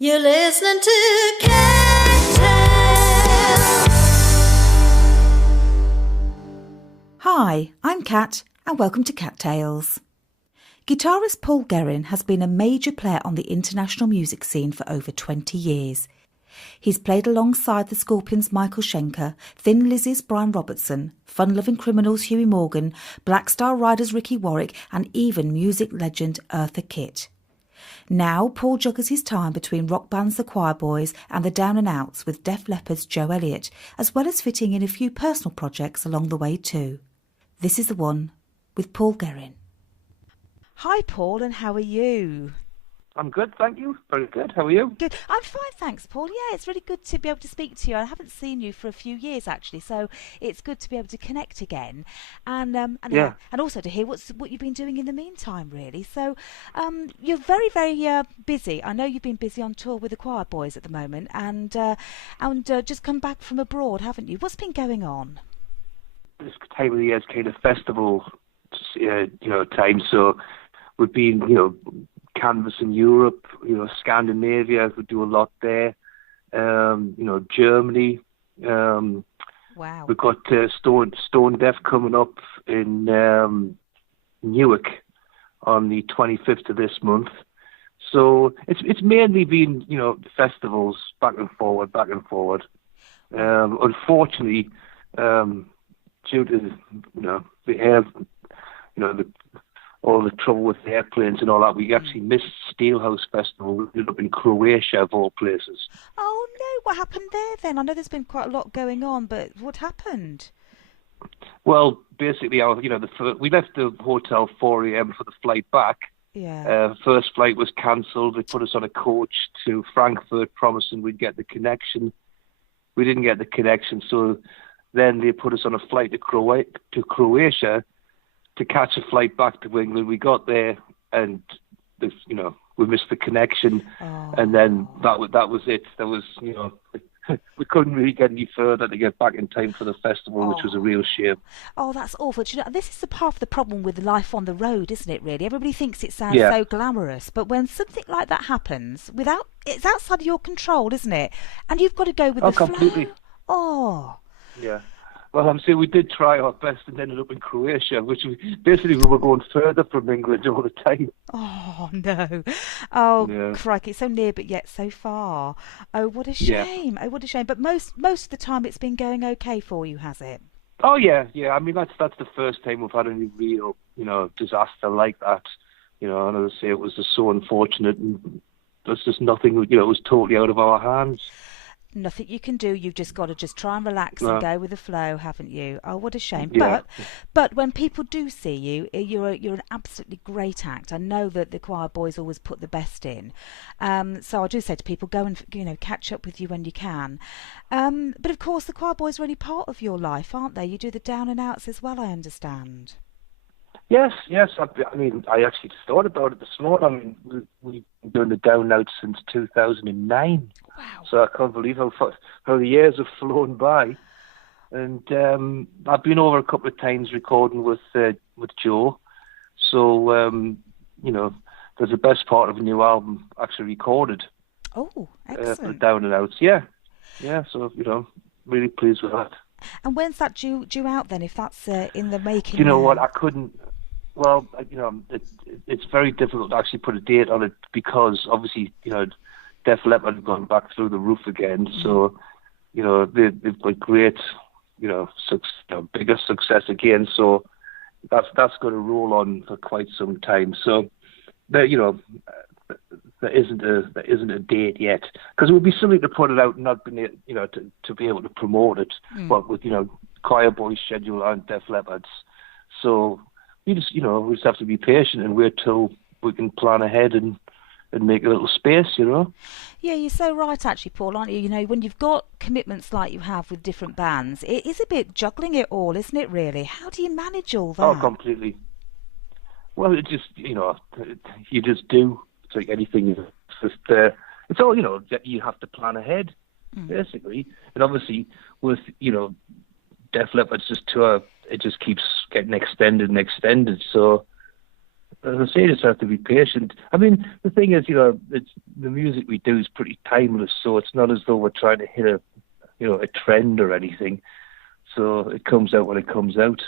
You're listening to Cat Hi, I'm Kat, and welcome to Cat Tales. Guitarist Paul Guerin has been a major player on the international music scene for over 20 years. He's played alongside the Scorpions' Michael Schenker, Thin Lizzy's Brian Robertson, Lovin Criminals Huey Morgan, Black Star Riders Ricky Warwick, and even music legend Eartha Kitt. Now, Paul juggles his time between rock bands the Quireboys and the DownNOutz with Def Lepard's Joe Elliott, as well as fitting in a few personal projects along the way too. This is the one with Paul Guerin. Hi Paul, and how are you? I'm good, thank you. Very good. How are you? Good. I'm fine, thanks, Paul. Yeah, it's really good to be able to speak to you. I haven't seen you for a few years, actually, so it's good to be able to connect again, and also to hear what you've been doing in the meantime, really. So, you're very, very busy. I know you've been busy on tour with the Quireboys at the moment, and just come back from abroad, haven't you? What's been going on? This time of the year is kind of festival, time. So we've been, canvassing Europe, Scandinavia. We do a lot there. Germany. Wow. We've got Stone Deaf coming up in Newark on the 25th of this month. So it's mainly been, festivals back and forward. Unfortunately, due to the air, all the trouble with the airplanes and all that, we actually missed Steelhouse Festival. We ended up in Croatia, of all places. Oh no! What happened there then? I know there's been quite a lot going on, but what happened? Well, basically, we left the hotel 4 a.m. for the flight back. Yeah. First flight was cancelled. They put us on a coach to Frankfurt, promising we'd get the connection. We didn't get the connection, so then they put us on a flight to Croatia to catch a flight back to England. We got there, and we missed the connection, and then that was it. There was, we couldn't really get any further to get back in time for the festival, which was a real shame. Oh, that's awful. Do you know, this is the part of the problem with life on the road, isn't it? Really, everybody thinks it sounds so glamorous, but when something like that happens, it's outside of your control, isn't it? And you've got to go with the completely. flow. Oh, yeah. Well, I'm saying we did try our best and ended up in Croatia, which we were going further from England all the time. Oh, no. Oh, crikey. So near, but yet so far. Oh, what a shame. Yeah. Oh, what a shame. But most of the time it's been going okay for you, has it? Oh, yeah. I mean, that's the first time we've had any real, disaster like that. And as I say, it was just so unfortunate, and there's just nothing, it was totally out of our hands. Nothing you can do. You've just got to try and relax and go with the flow, haven't you? Oh, what a shame. Yeah. But when people do see you, you're an absolutely great act. I know that the Quireboys always put the best in. So I do say to people, go and catch up with you when you can. But of course, the Quireboys are really part of your life, aren't they? You do the DownNOutz as well, I understand. Yes. I mean, I actually just thought about it this morning. I mean, we've been doing the DownNOutz since 2009. Wow. So I can't believe how the years have flown by. And I've been over a couple of times recording with Joe. So, there's the best part of a new album actually recorded. Oh, excellent. For the DownNOutz. Yeah. So, really pleased with that. And when's that due out then, if that's in the making? Do you know what? I couldn't. Well, it's very difficult to actually put a date on it because obviously, Def Leppard have gone back through the roof again. So, they've got great, bigger success again. So that's going to roll on for quite some time. So, there isn't a date yet because it would be silly to put it out and not be, to be able to promote it. But with Quireboys schedule and Def Leppard's, so we just have to be patient and wait till we can plan ahead and make a little space, Yeah, you're so right, actually, Paul, aren't you? When you've got commitments like you have with different bands, it is a bit juggling it all, isn't it, really? How do you manage all that? Oh, completely. Well, it just, you just do. It's like anything. It's just, it's all, you have to plan ahead, basically. And obviously, with, Def Leppard's just tour, it just keeps getting extended and extended. So, as I say, you just have to be patient. I mean, the thing is, it's the music we do is pretty timeless, so it's not as though we're trying to hit a trend or anything. So it comes out when it comes out.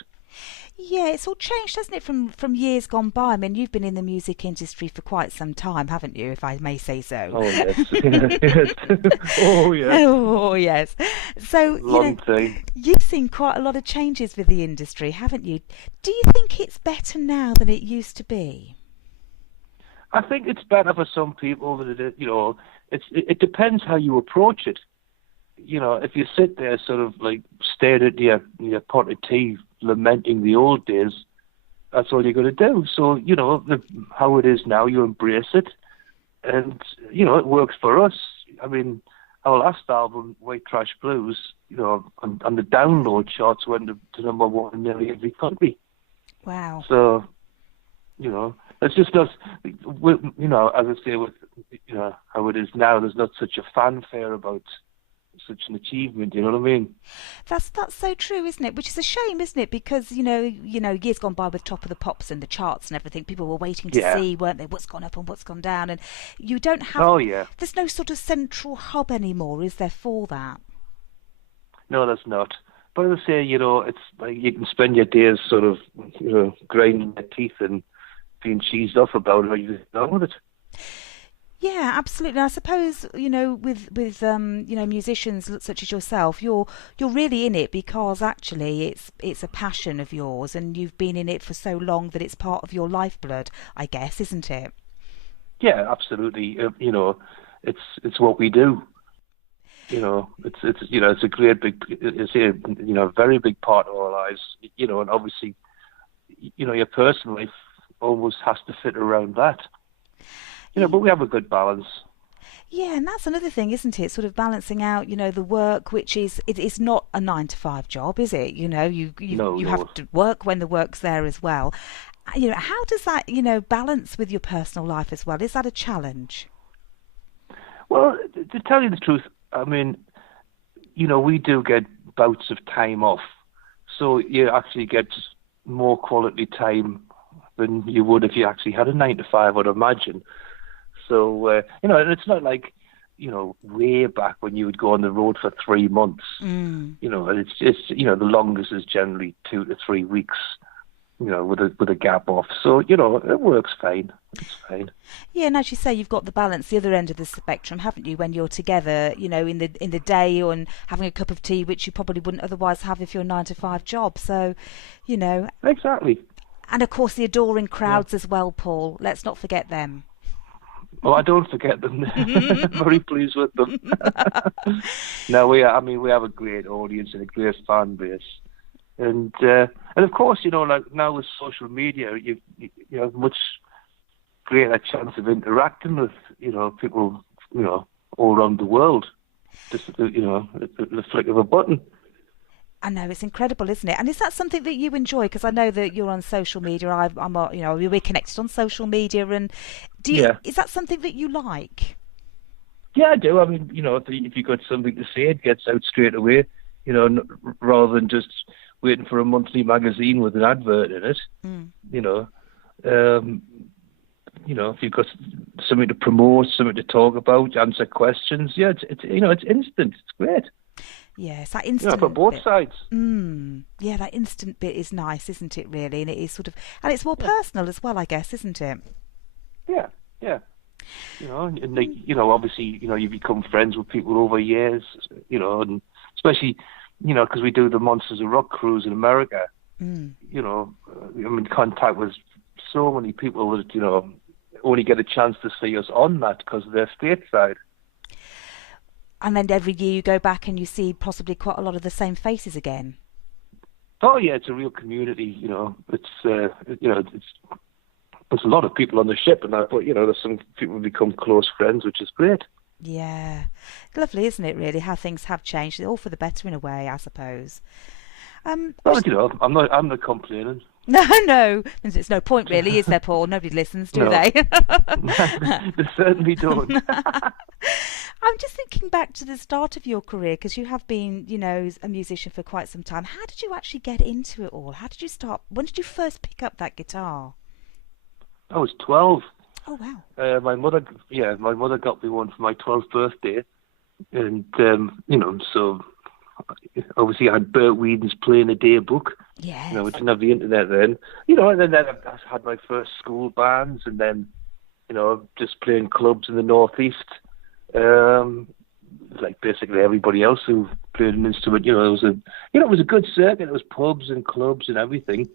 Yeah, it's all changed, hasn't it, from years gone by? I mean, you've been in the music industry for quite some time, haven't you, if I may say so? Oh, yes. Yes. Oh, yes. Oh, yes. So, Long time. You've seen quite a lot of changes with the industry, haven't you? Do you think it's better now than it used to be? I think it's better for some people, but it depends how you approach it. If you sit there sort of like stare at your pot of tea, lamenting the old days, that's all you're going to do. So, how it is now, you embrace it. And, it works for us. I mean, our last album, White Trash Blues, on the download charts went to number one in nearly every country. Wow. So, it's just not, as I say, with, how it is now, there's not such a fanfare about such an achievement, you know what I mean? That's so true, isn't it? Which is a shame, isn't it? Because years gone by with Top of the Pops and the charts and everything, people were waiting to see, weren't they, what's gone up and what's gone down, and you don't have. Oh yeah. There's no sort of central hub anymore, is there, for that? No, there's not. But as I say, it's like you can spend your days sort of, grinding your teeth and being cheesed off about how you get on with it. Yeah, absolutely. I suppose with musicians such as yourself, you're really in it because actually it's a passion of yours, and you've been in it for so long that it's part of your lifeblood, I guess, isn't it? Yeah, absolutely. It's what we do. It's a great big, very big part of our lives. And obviously, your personal life almost has to fit around that. But we have a good balance. Yeah, and that's another thing, isn't it? Sort of balancing out, the work, which it's not a 9-to-5 job, is it? You have to work when the work's there as well. How does that, balance with your personal life as well? Is that a challenge? Well, to tell you the truth, I mean, we do get bouts of time off, so you actually get more quality time than you would if you actually had a 9-to-5, I'd imagine. So, and it's not like, way back when you would go on the road for 3 months. It's the longest is generally 2 to 3 weeks, with a gap off. So, it works fine. It's fine. Yeah, and as you say, you've got the balance, the other end of the spectrum, haven't you, when you're together, in the day and having a cup of tea, which you probably wouldn't otherwise have if you're a 9-to-5 job. So, Exactly. And of course the adoring crowds as well, Paul. Let's not forget them. Oh, I don't forget them. Very pleased with them. No, we have a great audience and a great fan base, and of course, like now with social media, you have much greater chance of interacting with people all around the world, just at the flick of a button. I know, it's incredible, isn't it? And is that something that you enjoy? Because I know that you're on social media. We're connected on social media, and is that something that you like? Yeah, I do. I mean, if you've got something to say, it gets out straight away. Rather than just waiting for a monthly magazine with an advert in it. If you've got something to promote, something to talk about, answer questions, it's instant. It's great. Yes, that instant for both sides. Yeah, that instant bit is nice, isn't it, really? And it is and it's more personal as well, I guess, isn't it? Yeah. Obviously, you become friends with people over years, and especially, because we do the Monsters of Rock cruise in America, I'm in contact with so many people that, only get a chance to see us on that because they're stateside. And then every year you go back and you see possibly quite a lot of the same faces again. Oh yeah, it's a real community. It's there's a lot of people on the ship, and that, but there's some people who become close friends, which is great. Yeah, lovely, isn't it? Really, how things have changed, all for the better in a way, I suppose. I'm not complaining. No, there's no point really, is there, Paul? Nobody listens, do they? They certainly don't. I'm just thinking back to the start of your career, because you have been, a musician for quite some time. How did you actually get into it all? How did you start? When did you first pick up that guitar? I was 12. Oh, wow. My mother got me one for my 12th birthday, and so obviously I had Bert Whedon's Playing a Day book. Yes. We didn't have the internet then. And then I had my first school bands, and then just playing clubs in the northeast, like basically everybody else who played an instrument. It was a good circuit. It was pubs and clubs and everything.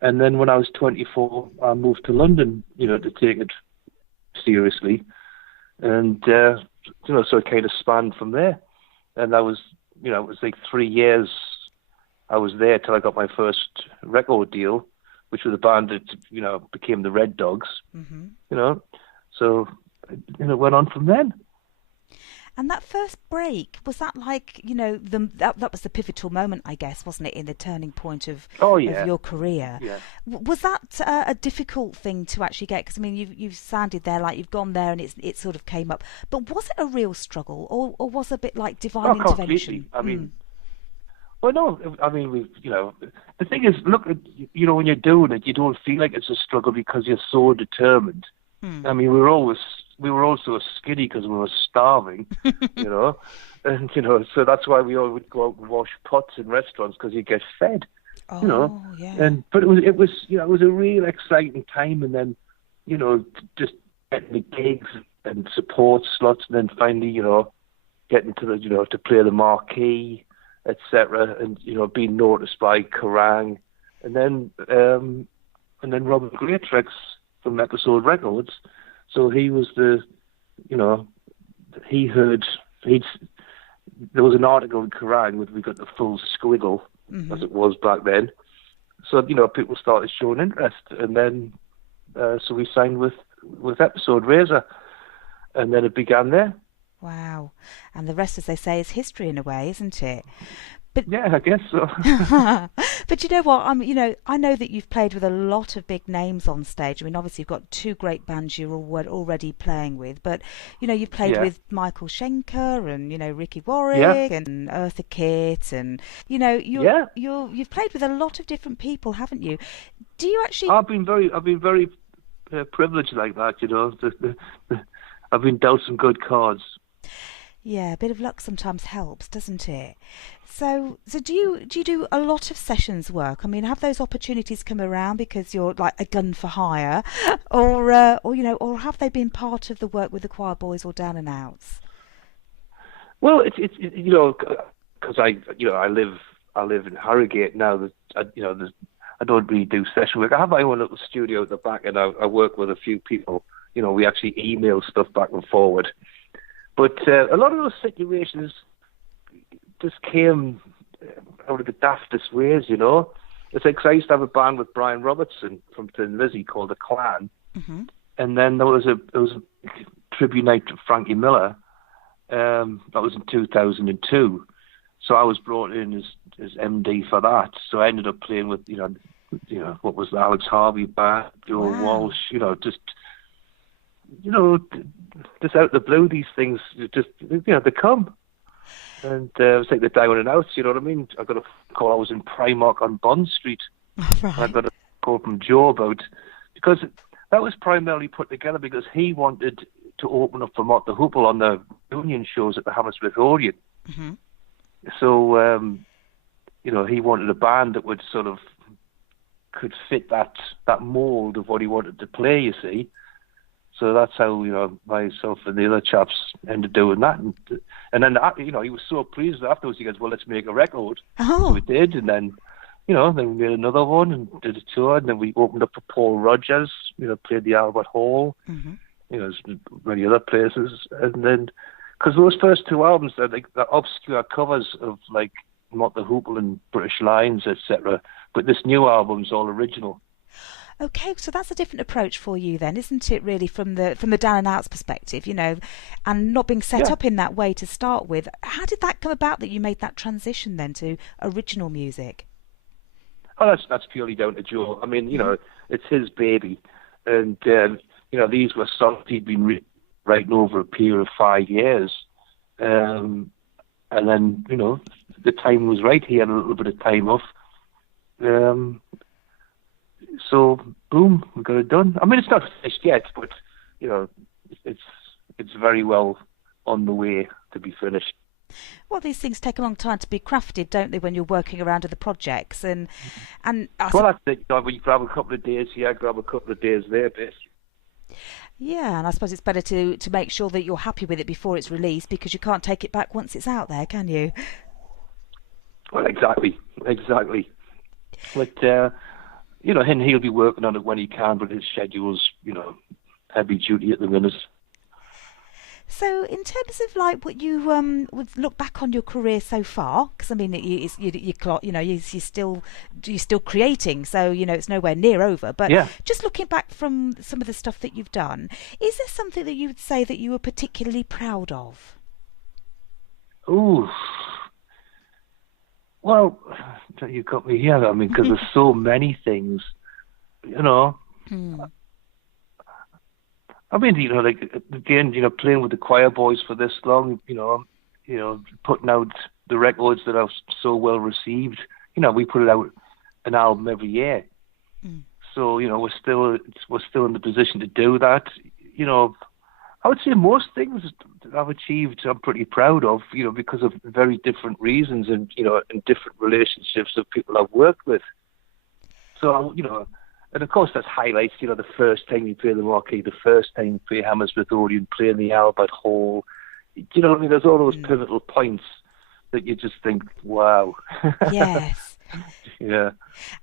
And then when I was 24, I moved to London, to take it seriously. And, so it kind of spanned from there. And I was, it was like 3 years I was there till I got my first record deal, which was a band that, became the Red Dogs, So, it went on from then. And that first break, was that like, that was the pivotal moment, I guess, wasn't it, in the turning point of your career? Yeah. Was that a difficult thing to actually get? Because, I mean, you've sounded there like you've gone there and it sort of came up. But was it a real struggle, or was it a bit like divine intervention? Completely. I mean, well, no, I mean, the thing is, look, when you're doing it, you don't feel like it's a struggle because you're so determined. I mean, we were also skinny because we were starving, and so that's why we all would go out and wash pots in restaurants because you get fed, Yeah. But it was a real exciting time, and then just getting the gigs and support slots, and then finally getting to the to play the marquee, etc., and being noticed by Kerrang, and then Robert Greatrix from Episode Records. So he was there was an article in Kerrang with we got the full squiggle, as it was back then. So, people started showing interest, and then, so we signed with Episode Razor, and then it began there. Wow. And the rest, as they say, is history in a way, isn't it? But yeah, I guess so. But you know what? I know that you've played with a lot of big names on stage. I mean, obviously you've got two great bands you're already playing with, but you've played with Michael Schenker and Ricky Warwick and Eartha Kitt, and you've played with a lot of different people, haven't you? Do you actually? I've been very privileged like that. I've been dealt some good cards. Yeah, a bit of luck sometimes helps, doesn't it? So do you do a lot of sessions work? I mean, have those opportunities come around because you're like a gun for hire, or have they been part of the work with the Quireboys or DownNOutz? Well, it's because I live in Harrogate now. I don't really do session work. I have my own little studio at the back, and I work with a few people. We actually email stuff back and forward. But a lot of those situations just came out of the daftest ways, It's like, 'cause I used to have a band with Brian Robertson from Thin Lizzy called The Clan, and then there was a tribute night to Frankie Miller. That was in 2002. So I was brought in as MD for that. So I ended up playing with what was the Alex Harvey band, Joe Walsh, just out of the blue, these things just, they come. And it was like the DownNOutz, you know what I mean? I got a call, I was in Primark on Bond Street. Right. I got a call from Joe because that was primarily put together because he wanted to open up for Mott the Hoople on the Union shows at the Hammersmith Odeon. So, he wanted a band that would sort of could fit that mould of what he wanted to play, you see. So that's how, myself and the other chaps ended doing that. And then, he was so pleased afterwards. He goes, well, let's make a record. Oh. So we did. And then, then we made another one and did a tour. And then we opened up for Paul Rodgers, played the Albert Hall, many other places. And then, because those first two albums, they're like the obscure covers of like Mott the Hoople and British Lions, etc. But this new album's all original. Okay, so that's a different approach for you then, isn't it, really, from the DownNOutz perspective, and not being set up in that way to start with. How did that come about that you made that transition then to original music? Oh, that's purely down to Joe. I mean, it's his baby. And, these were songs he'd been writing over a period of 5 years. And then, the time was right. He had a little bit of time off. So, boom, we got it done. I mean, it's not finished yet, but, you know, it's very well on the way to be finished. Well, these things take a long time to be crafted, don't they, when you're working around other projects? And well, that's it. You know, you grab a couple of days here, grab a couple of days there, basically. Yeah, and I suppose it's better to make sure that you're happy with it before it's released, because you can't take it back once it's out there, can you? Well, exactly. But, you know, and he'll be working on it when he can, but his schedule's, you know, heavy duty at the minute. So, in terms of like what you would look back on your career so far, because I mean, you're still creating, so you know it's nowhere near over. But yeah. Just looking back from some of the stuff that you've done, is there something that you would say that you were particularly proud of? Ooh, well, you got me here. I mean, because there's so many things, you know. I mean, you know, like again, you know, playing with the Quireboys for this long, you know, putting out the records that are so well received. You know, we put out an album every year, so you know, we're still in the position to do that. You know, I would say most things that I've achieved, I'm pretty proud of. You know, because of very different reasons and you know, and different relationships of people I've worked with. So you know. And of course, that highlights, you know, the first time you play the Marquee, the first time you play Hammersmith Odeon, playing the Albert Hall. You know what I mean? There's all those pivotal points that you just think, wow. Yes. Yeah.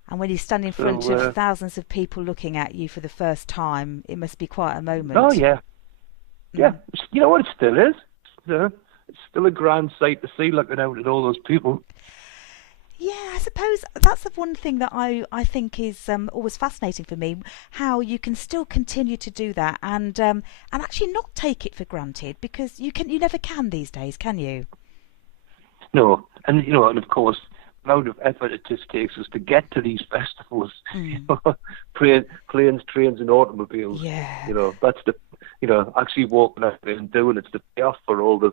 And when you stand in front of thousands of people looking at you for the first time, it must be quite a moment. Oh, yeah. Yeah. You know what? It still is. It's still a grand sight to see, looking out at all those people. Yeah, I suppose that's the one thing that I think is always fascinating for me, how you can still continue to do that and actually not take it for granted, because you never can these days, can you? No, and you know, and of course, the amount of effort it just takes us to get to these festivals, you know, planes, trains, and automobiles. Yeah. You know, that's the, you know, actually walking out there and doing it's the payoff for all the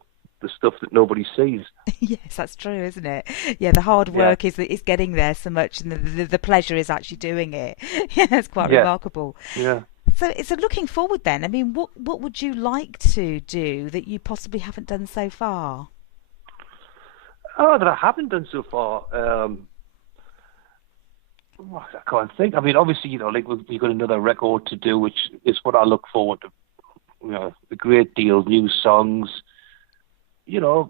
stuff that nobody sees. Yes, that's true, isn't it? Yeah, the hard work is getting there so much, and the pleasure is actually doing it. Yeah, it's quite remarkable. Yeah. So looking forward then, I mean, what would you like to do that you possibly haven't done so far? Oh, that I haven't done so far. I can't think. I mean, obviously, you know, like we've got another record to do, which is what I look forward to. You know, a great deal, new songs. You know,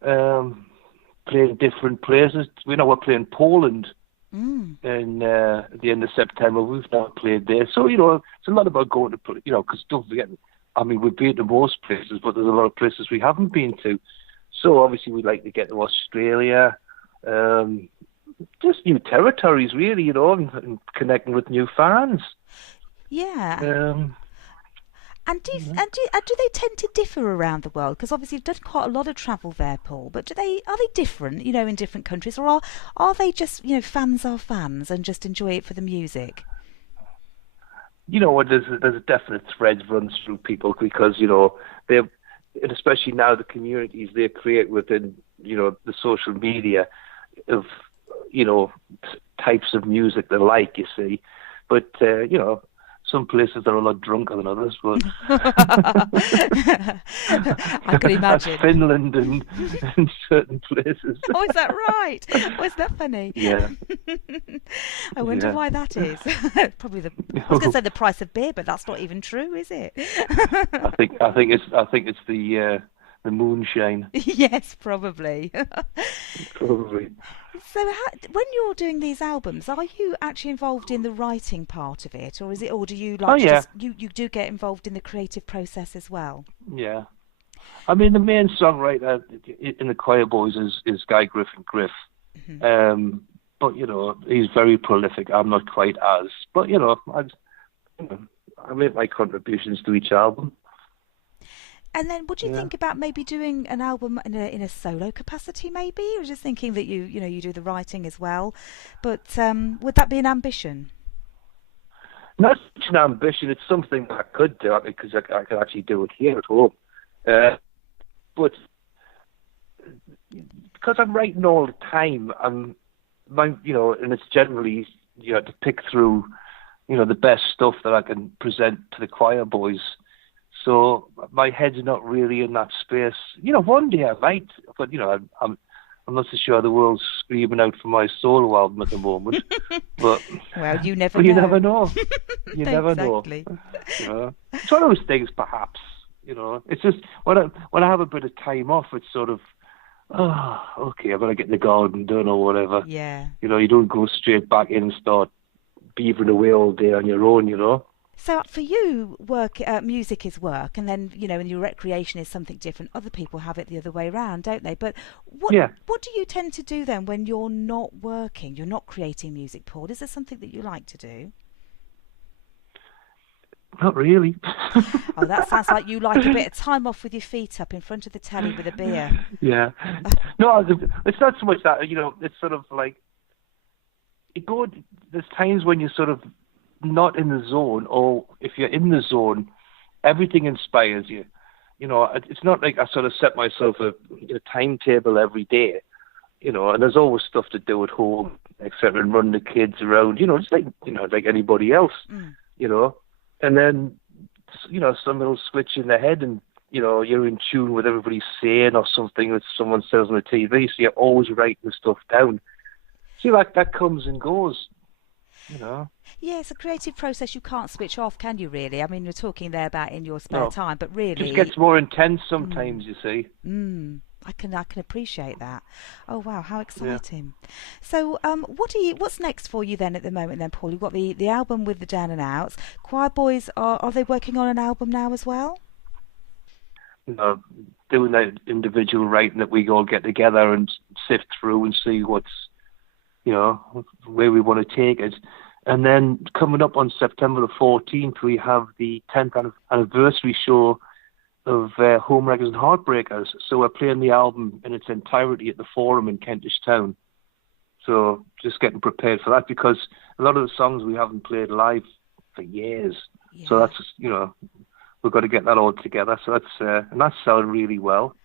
playing different places. We know we're playing Poland in at the end of September. We've now played there. So, you know, it's a lot about going to play, you know, because don't forget, I mean, we've been to most places, but there's a lot of places we haven't been to. So, obviously, we'd like to get to Australia, just new territories, really, you know, and connecting with new fans. Yeah. And do they tend to differ around the world? Because obviously you've done quite a lot of travel there, Paul. But are they different, you know, in different countries, or are they just, you know, fans are fans and just enjoy it for the music? You know, there's a definite thread runs through people because you know and especially now the communities they create within you know the social media of you know types of music they like. You see, but you know. Some places are a lot drunker than others, but I can imagine. That's Finland and certain places. Oh, is that right? Oh, is that funny? Yeah. I wonder why that is. Probably I was going to say the price of beer, but that's not even true, is it? I think it's the moonshine. Yes, probably. Probably. So, when you're doing these albums, are you actually involved in the writing part of it, or do you like you do get involved in the creative process as well? Yeah, I mean the main songwriter in the Quireboys is Guy Griffin Griff, but you know he's very prolific. I'm not quite as, but you know I make my contributions to each album. And then, would you think about maybe doing an album in a solo capacity, maybe, or just thinking that you do the writing as well? But would that be an ambition? Not such an ambition. It's something I could do because I could actually do it here at home. But because I'm writing all the time, and it's generally to pick through the best stuff that I can present to the choir boys. So my head's not really in that space. One day I might, but I'm not so sure the world's screaming out for my solo album at the moment. But well, you never know. You never know. You never exactly. know. It's one of those things, perhaps. It's just when I have a bit of time off, it's sort of, okay, I've got to get the garden done or whatever. Yeah. You don't go straight back in and start beavering away all day on your own. So for you, music is work, and then and your recreation is something different. Other people have it the other way around, don't they? But what do you tend to do then when you're not working? You're not creating music, Paul. Is there something that you like to do? Not really. Oh, that sounds like you like a bit of time off with your feet up in front of the telly with a beer. Yeah. No, it's not so much that. It's sort of like there's times when you're sort of not in the zone, or if you're in the zone, everything inspires you. It's not like I sort of set myself a timetable every day, and there's always stuff to do at home, etc., and run the kids around, just like anybody else, and then, some little switch in the head and, you're in tune with everybody's saying or something that someone says on the TV, so you're always writing stuff down. See, like that comes and goes. Yeah, it's a creative process you can't switch off, can you, really? I mean, you're talking there about in your spare time, but really... It just gets more intense sometimes, you see. I can appreciate that. Oh, wow, how exciting. Yeah. So what's next for you then at the moment then, Paul? You've got the album with the DownNOutz. Quireboys, are they working on an album now as well? Doing that individual writing that we all get together and sift through and see what's where we want to take it. And then coming up on September the 14th, we have the 10th anniversary show of Homewreckers and Heartbreakers. So we're playing the album in its entirety at the Forum in Kentish Town. So just getting prepared for that, because a lot of the songs we haven't played live for years. Yeah. So that's, we've got to get that all together. So that's selling really well.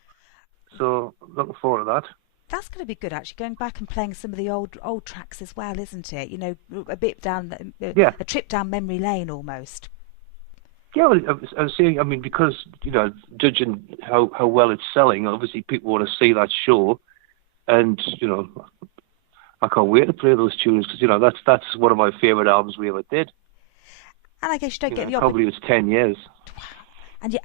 So looking forward to that. That's going to be good, actually, going back and playing some of the old tracks as well, isn't it? A bit down, a trip down memory lane almost. Yeah, I was saying, I mean, because, judging how well it's selling, obviously people want to see that show, and, I can't wait to play those tunes, because, that's one of my favourite albums we ever did. And I guess you don't get the probably it was 10 years.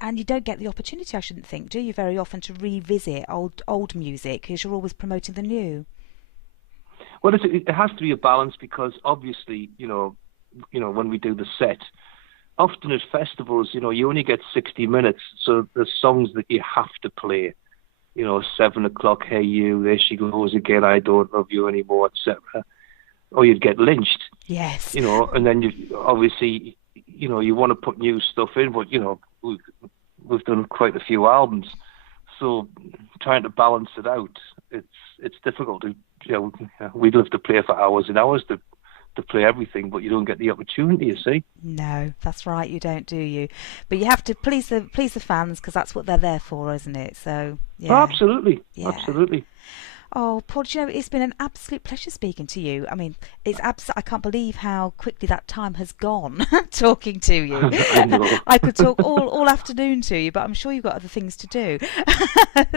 And you don't get the opportunity, I shouldn't think, do you, very often, to revisit old music, because you're always promoting the new? Well, it has to be a balance, because obviously, when we do the set, often at festivals, you only get 60 minutes, so there's songs that you have to play. 7 o'clock, Hey You, There She Goes Again, I Don't Love You Anymore, etc. Or you'd get lynched. Yes. And then you obviously, you want to put new stuff in, but, we've done quite a few albums, so trying to balance it out, it's difficult. We'd love to play for hours and hours to play everything, but you don't get the opportunity, you see. No, that's right, you don't, do you? But you have to please the fans, because that's what they're there for, isn't it? So yeah. Oh, absolutely. Yeah. Absolutely. Oh, Paul, it's been an absolute pleasure speaking to you. I mean, I can't believe how quickly that time has gone talking to you. I know. I could talk all afternoon to you, but I'm sure you've got other things to do.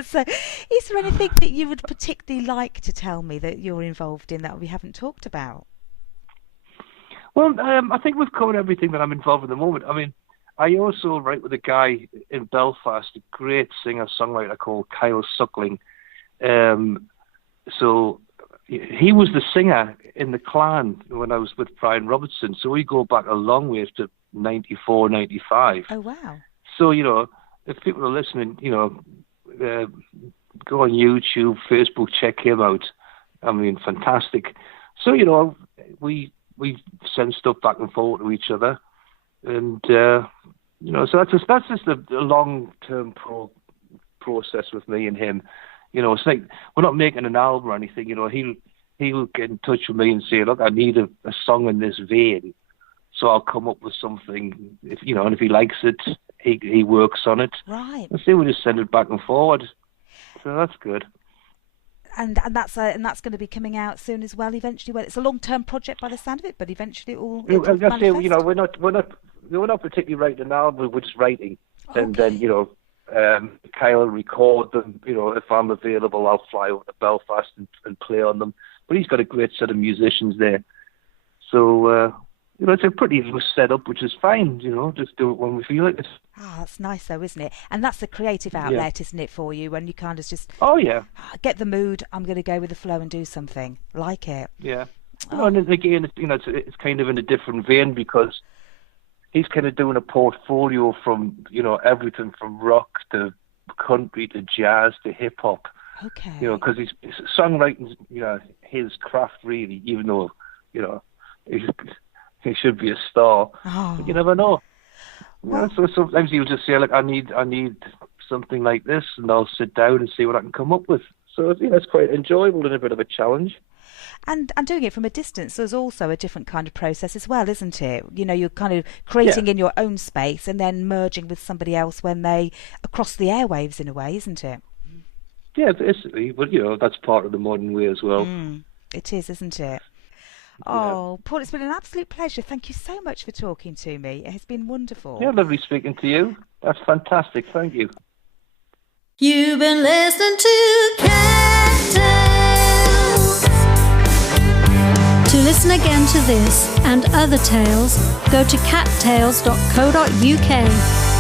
So is there anything that you would particularly like to tell me that you're involved in that we haven't talked about? Well, I think we've covered everything that I'm involved in at the moment. I mean, I also write with a guy in Belfast, a great singer-songwriter called Kyle Suckling. So he was the singer in the Clan when I was with Brian Robertson. So we go back a long way to 94, 95. Oh, wow. So, if people are listening, go on YouTube, Facebook, check him out. I mean, fantastic. So, we send stuff back and forth to each other. And, so that's just a long-term process with me and him. It's like we're not making an album or anything. He'll get in touch with me and say, look, I need a song in this vein. So I'll come up with something. And if he likes it, he works on it. Right. And so we just send it back and forward. So that's good. And that's going to be coming out soon as well. Eventually, well, it's a long-term project by the sound of it, but eventually it will manifest. You know, we're not particularly writing now. We're just writing, and then you know, Kyle will record them. You know, if I'm available, I'll fly over to Belfast and play on them. But he's got a great set of musicians there, so you know, it's a pretty loose setup, which is fine. You know, just do it when we feel like it. Oh, that's nice though, isn't it? And that's the creative outlet, isn't it, for you? When you kind of just get the mood. I'm going to go with the flow and do something like it. Yeah. Oh. And again, you know, it's kind of in a different vein because he's kind of doing a portfolio from, you know, everything from rock to country to jazz to hip hop. Okay. You know, because his songwriting's, you know, his craft really. Even though, you know, he should be a star, but you never know. Well, so sometimes he'll just say, like, I need something like this, and I'll sit down and see what I can come up with. So, you know, it's quite enjoyable and a bit of a challenge. And doing it from a distance is also a different kind of process as well, isn't it? You know, you're kind of creating in your own space and then merging with somebody else when they across the airwaves in a way, isn't it? Yeah, basically. But, you know, that's part of the modern way as well. It is, isn't it? Oh, Paul, it's been an absolute pleasure. Thank you so much for talking to me. It has been wonderful. Yeah, lovely speaking to you. That's fantastic. Thank you. You've been listening to Cat Tales. To listen again to this and other tales, go to cattales.co.uk.